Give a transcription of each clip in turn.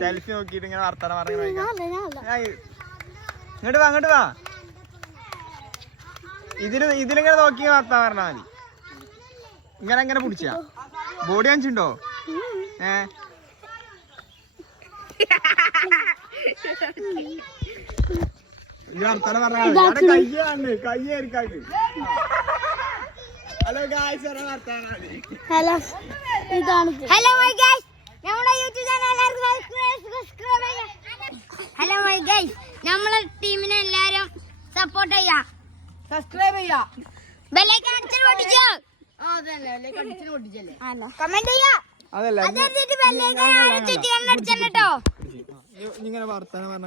Selfie നോക്കിട്ട് ഇങ്ങനെ വർത്താനം പറഞ്ഞു ഇങ്ങോട്ട് വാ ഇതിലിങ്ങനെ നോക്കി വർത്താനം പറഞ്ഞാ മതി. ഇങ്ങനെ പിടിച്ച ബോഡി കാണിച്ചിട്ടുണ്ടോ? വർത്താനം പറഞ്ഞ കയ്യേരിക്കാട്ട്. Hello guys, hello hello guys, നമ്മുടെ യൂട്യൂബ് ചാനൽ ഹലോ ഗായ്സ്, നമ്മളെ ടീമിനെ എല്ലാരും സപ്പോർട്ട് ചെയ്യാ, സബ്സ്ക്രൈബ് ചെയ്യാ, ബെല്ലൈക്കൺ അടിച്ചു പൊട്ടിച്ചോ. കമന്റ് ചെയ്യാ. ഇങ്ങനെ വർത്താനം പറഞ്ഞ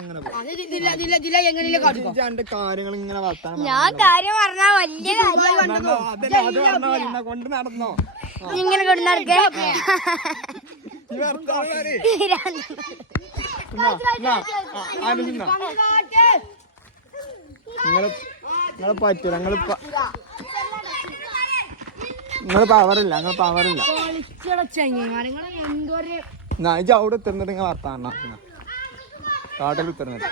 കാര്യങ്ങൾ ഇങ്ങനെ വർത്താനം ഞാൻ കാര്യം പറഞ്ഞാ വലിയ കൊണ്ട് നടന്നോ ഇങ്ങനെ കൊണ്ട് നടക്കേ. നിങ്ങള് പറ്റൂല, നിങ്ങള് പവറില്ല. ഇജ്ജ് അവിടെ ഉത്തർന്നിട്ട് ഇങ്ങനെ വർത്താനം കാട്ടിൽ ഉത്തർന്നിട്ട്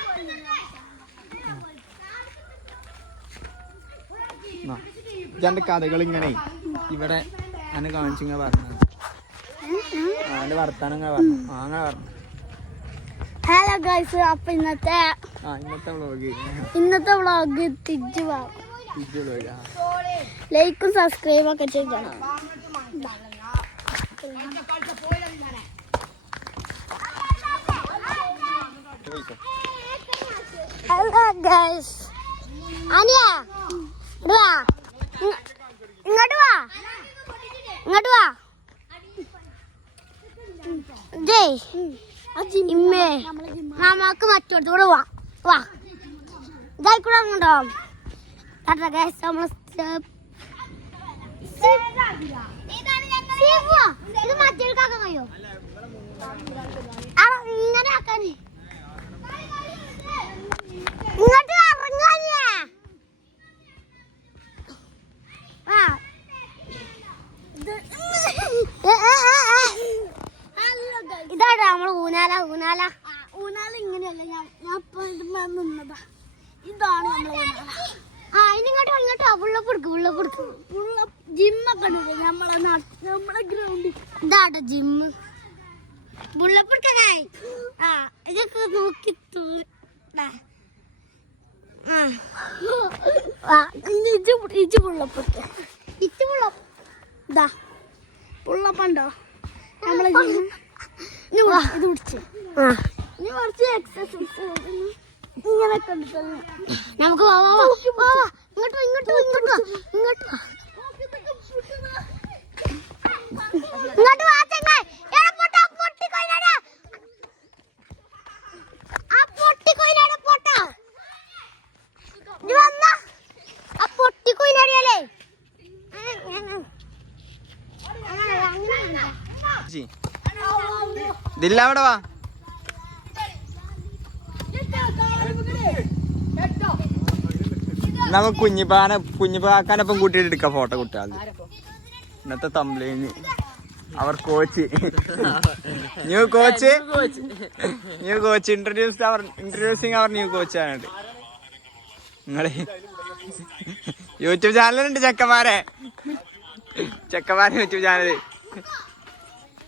ഇജന്റെ കഥകൾ ഇങ്ങനെ ഇവിടെ അങ്ങനെ കാണിച്ചിങ്ങനെ പറഞ്ഞു, അവന്റെ വർത്താനം ഇങ്ങനെ പറഞ്ഞു. അങ്ങനെ പറഞ്ഞു. ഹലോ ഗൈസ്, അപ്പൊ ഇന്നത്തെ വ്ളോഗ് തിരിച്ചു ലൈക്കും സബ്സ്ക്രൈബും ഒക്കെ ചെയ്യണം. ഹലോ ഗൈസ്, അനിയ ഇങ്ങോട്ട് വാ ജയ് ഇമ്മേ നമുക്ക് മറ്റോടത്തൂടെ വാ ഇതായിക്കൂടെ അങ്ങോട്ടോ. ഗൈസ്, നമ്മള് ഇത് മറ്റേക്കാക്കാൻ കഴിയോ? ഇങ്ങനെ ആക്കാനേ ഇങ്ങോട്ട് ഇറങ്ങാനിയാ. ഇതാണ് നമ്മള് ഊനാല ഇങ്ങനെയല്ല, ഞാൻ നിന്നതാ. ഇതാണ് നമ്മളെ ഊനാല. ഇങ്ങോട്ടോ പുള്ളപ്പെടുക്ക് ജിമ്മൊക്കെ ഉണ്ട് നമ്മളെ ഗ്രൗണ്ടിൽ. ഇതാട്ടോ ജിമ്മ്, പുള്ളപ്പെടുക്കായി. ഇതൊക്കെ നോക്കി പുള്ളപ്പുണ്ടോ നമ്മളെ ഇത് പിടിച്ച് ഇനി കുറച്ച് എക്സസൈസ് ഇങ്ങനെ കണ്ടിട്ടല്ല. നമുക്ക് അവിടെ വാ. നമുക്ക് കുഞ്ഞിപ്പാക്കാനൊപ്പം കൂട്ടിയിട്ട് എടുക്കാം ഫോട്ടോ കുട്ടികൾ. ഇന്നത്തെ തമ്പ്ലൈന് our coach, new coach introducing our new coach ആണ്. നിങ്ങള് യൂട്യൂബ് ചാനലുണ്ട് ചെക്കന്മാരെ യൂട്യൂബ് ചാനല്.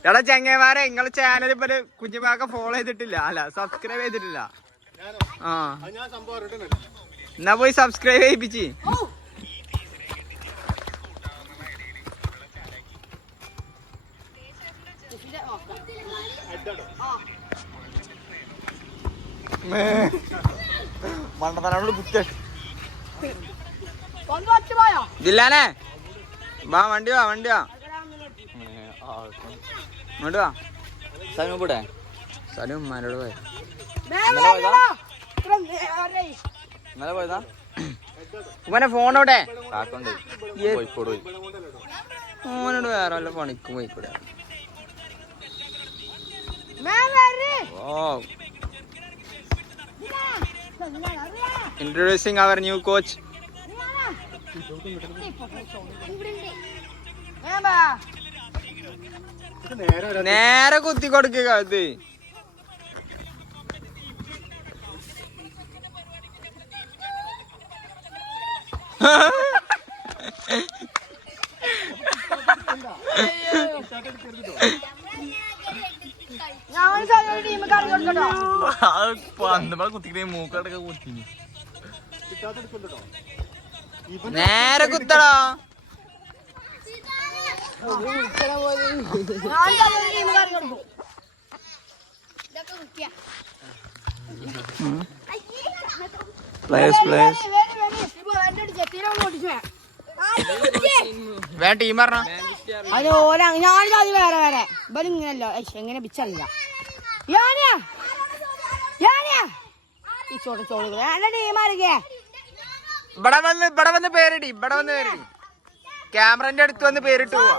എടാ ചെങ്ങന്മാരെ, നിങ്ങളെ ചാനൽ ഇപ്പൊ കുഞ്ഞിപ്പാക്ക ഫോളോ ചെയ്തിട്ടില്ല, അല്ല സബ്സ്ക്രൈബ് ചെയ്തിട്ടില്ല. എന്നാ പോയി സബ്സ്ക്രൈബ് ചെയ്യിപ്പിച്ച്. ജില്ലാനെ വാ, വണ്ടി വാ ഇങ്ങോട്ട് വാ. സനു കൂടെ സനു ഉമ്മാനോട് പോയ ഇന്നലെ പോയതാ. ഉമ്മനെ ഫോണോടെ കോഴിക്കോട് പോയി. മോനോട് വേറെ വല്ല പണിക്കും പോയിക്കൂടെ? ഓ, introducing our new coach. നേരെ കുത്തി കൊടുക്കുക അത്. കുത്തിക്കണേ മൂക്കടൊക്കെ കുത്തി. നേരെ കുത്തടാ. ടീം പറഞ്ഞ അത് ഓല ഞാനിത് വേറെ വേറെ ഇവര് ഇങ്ങനല്ലോ എങ്ങനെ പിച്ചറിയില്ല. ഇവിടെ വന്ന് പേരിടി. ഇവിടെ വന്ന് പേരിടി. ക്യാമറന്റെ അടുത്ത് വന്ന് പേരിട്ട് പോവാ.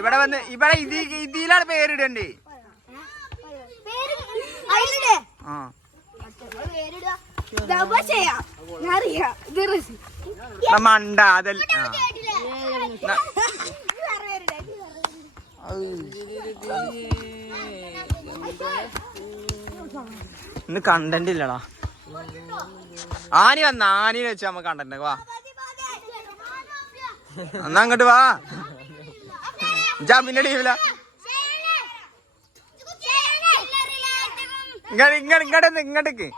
ഇവിടെ വന്ന് ഇവിടെ ഇതിലാണ് പേരിടണ്ടേ. മണ്ട അതല്ല ഇന്ന് കണ്ടന്റ് ഇല്ലടാ. ആനി വന്ന ആനീനെ വെച്ച് നമ്മ കണ്ടന്റ്. വാ എന്നാ അങ്ങോട്ട് വാ. ജാമിന്റെ ടീമില ഇങ്ങോട്ടേക്ക്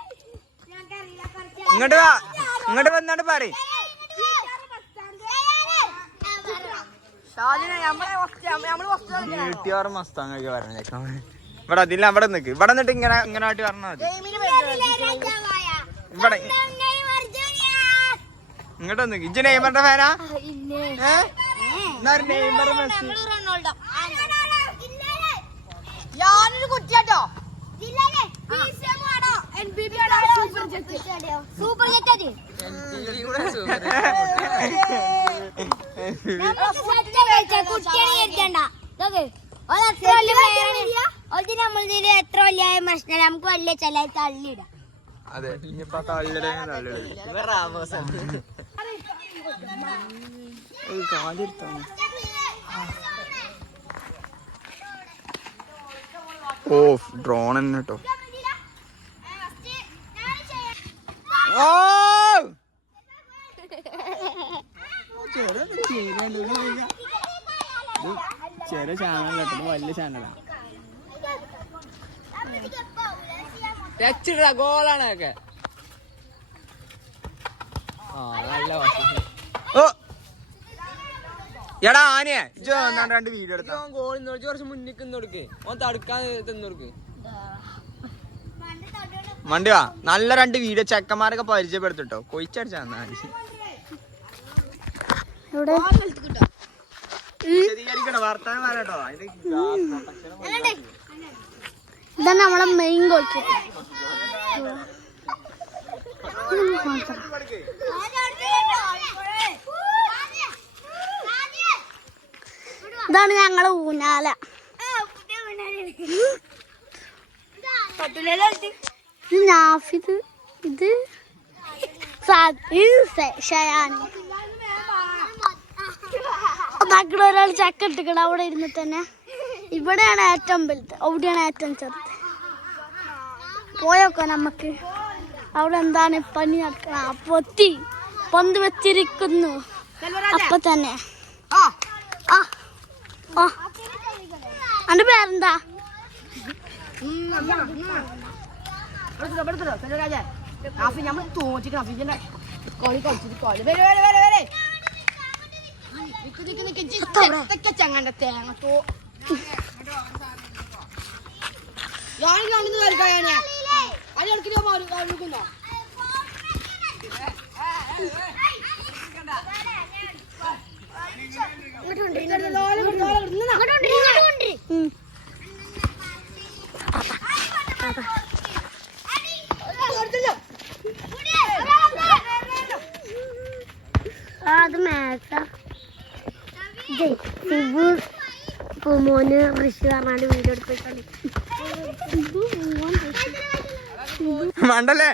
ഇങ്ങോട്ട് വാ. ഇങ്ങോട്ട് വന്നാണ്ട് പറ. മസ്താങ്ങൊക്കെ പറഞ്ഞേക്കാം. ഇവിടെ അതില്ല. അവിടെ നിക്ക്. ഇവിടെ നിന്നിട്ട് ഇങ്ങനെ ഇങ്ങനെ ആയിട്ട് പറഞ്ഞാൽ മതി. ഇവിടെ ഇങ്ങോട്ട് നിക്ക്. ഇജ്ജ് നെയ്മറിന്റെ ഫാനാ? നെയ്മർ മെസ്സി ഞാനൊരു കുട്ടിയാട്ടോ. സൂപ്പർ ജെറ്റ് എത്ര വലിയ പ്രശ്നം നമുക്ക് വലിയ ചില തള്ളിയിടാം. അതെ ഇനിയിപ്പോ തള്ളിട ഓ ഡ്രോൺ തന്നെ കേട്ടോ. ചെറിയ ചാനൽ കേട്ടോ. വലിയ ചാനലാണ്. ഗോളാണ് ഒക്കെ. എടാ ആനയെ രണ്ട് വീഡിയോ എടുത്താ. കുറച്ച് മുന്നിൽ കൊടുക്ക്. ഓൻ തടുക്കാൻ തിന്നൊടുക്ക്. മണ്ടിവാ. നല്ല രണ്ട് വീഡിയോ ചെക്കന്മാരൊക്കെ പരിചയപ്പെടുത്തിട്ടോ. കൊയിച്ചടിച്ചാ വർത്താനം പറയട്ടോ. ഇതാണ് നമ്മളെ മെയിൻ കോച്ച്. ഇതാണ് ഞങ്ങളെ ഊനാല. ഇത് നാഫിദ്. ഇത് ഒരാൾ ചക്ക ഇട്ടിക്കണം അവിടെ ഇരുന്നിട്ട് തന്നെ. ഇവിടെയാണ് ഏറ്റവും വലുത്. അവിടെയാണ് ഏറ്റവും ചെറുത്. പോയോക്കോ നമുക്ക്. അവിടെ എന്താണ് പണി നടക്കണം. പൊത്തി പന്ത് വെച്ചിരിക്കുന്നു അപ്പൊ തന്നെ. അന്റെ പേരെന്താ? ചങ്ങന്റെ തേങ്ങ തോ അതിനോ അത് മാച്ചാ. മോന് ഋഷി പറഞ്ഞാണ്ട് വീഡിയോ എടുത്തിട്ടുണ്ട്. മണ്ടല്ലേ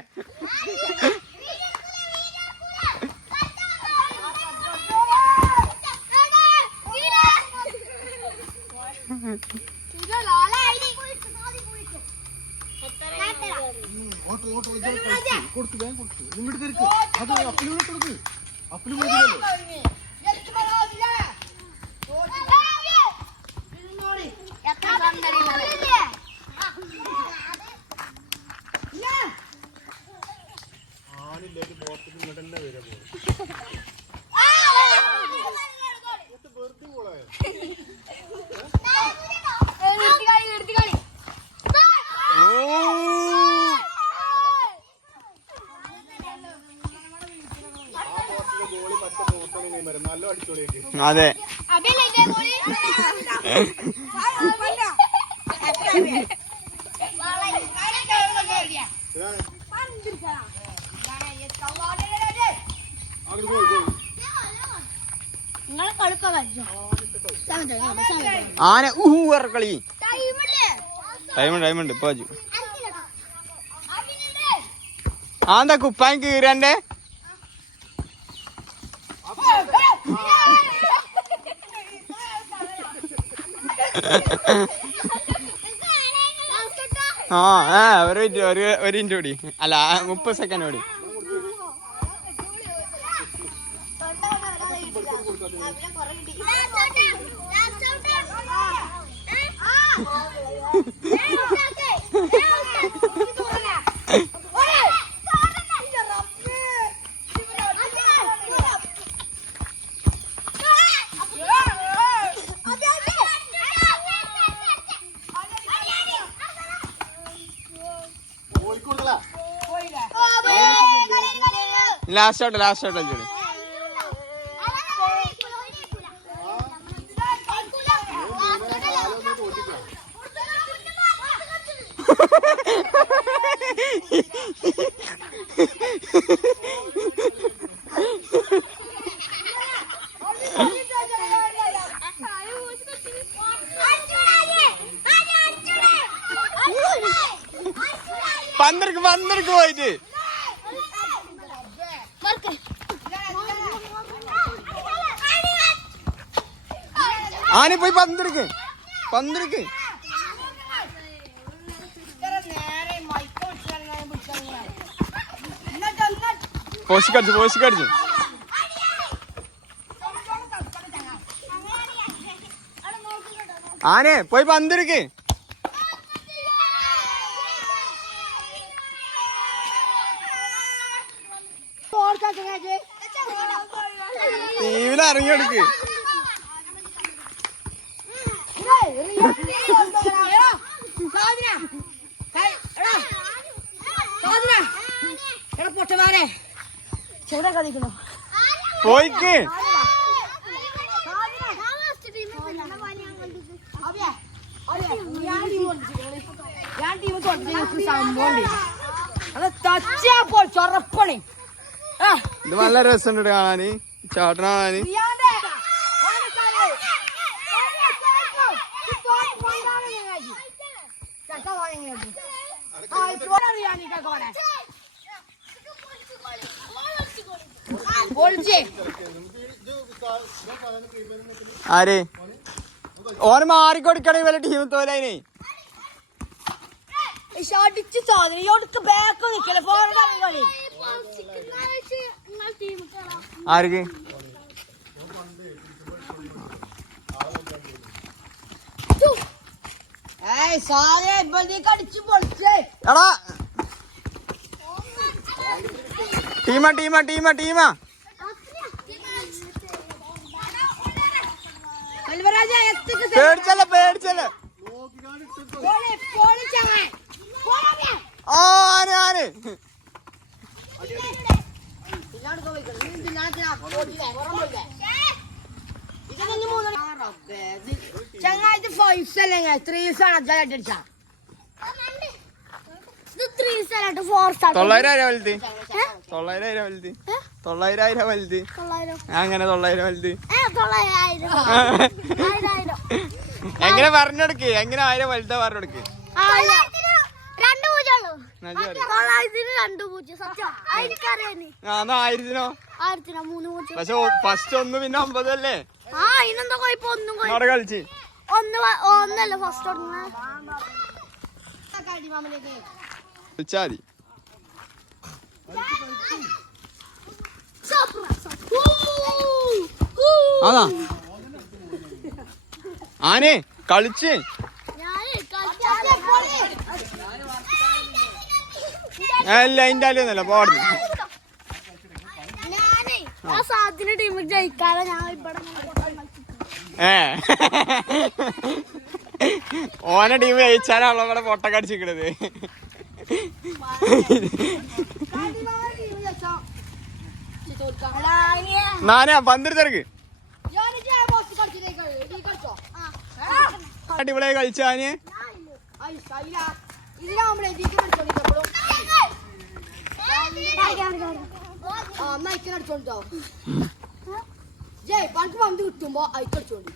അതെ ആന കളി ടൈമുണ്ട് ഇപ്പൊ എന്താ കുപ്പായം കീറണ്ടേ ഒരു മിനിറ്റ് കൂടി അല്ല 30 സെക്കൻഡ് കൂടി ലാസ്റ്റ് ഔട്ട് കളിച്ചോളി പന്തർക്ക് പോയിട്ട് ആന പോയി പന്തർക്ക് പോസിക്കടിച്ചു ആനെ പോയി പന്തർക്ക് ടീമിൽ ഇറങ്ങിയെടുക്ക് പോയിക്ക് ചൊറപ്പണി ഇത് നല്ല രസമുണ്ട് കാണാന് ചാട്ടണ കാണാന് ആര് ഓന് മാറിക്കൊടുക്കണേ വല്ല ടീം തോലേ ആർക്ക് എടാ ടീമാ പേടിച്ചല്ലേ ആര് ചങ്ങായിട്ട് 5 അല്ലേ 3 ആണ് അടിച്ച 900 വലുത് അങ്ങനെ 900 വലുത് എങ്ങനെ പറഞ്ഞെടുക്ക് എങ്ങനെ 1000 വലുതാ പറഞ്ഞെടുക്ക് ആയിരത്തിനോ പക്ഷെ ഫസ്റ്റ് 1 പിന്നെ 9 അല്ലേ അവിടെ കളിച്ച് ഒന്നല്ല ഫസ്റ്റ് തുടങ്ങുന്നത്. കളിച്ചാ മതി. അതാ ആനെ കളിച്ച് അല്ല അതിന്റെ അല്ലൊന്നല്ല പോടുന്നു. ആ സാധ്യത ടീമിൽ ജയിക്കാതെ ഞാൻ ഇവിടെ ഓനെ ടീം ജയിച്ചാലാണ് അവിടെ പൊട്ട കടിച്ചിക്കണത്. നാനാ പന്തെടുത്തിറക്ക് അടിപൊളിയായി കളിച്ചാന്. പണ്ട് പന്ത് കിട്ടുമ്പോ അയക്കടിച്ചോണ്ടി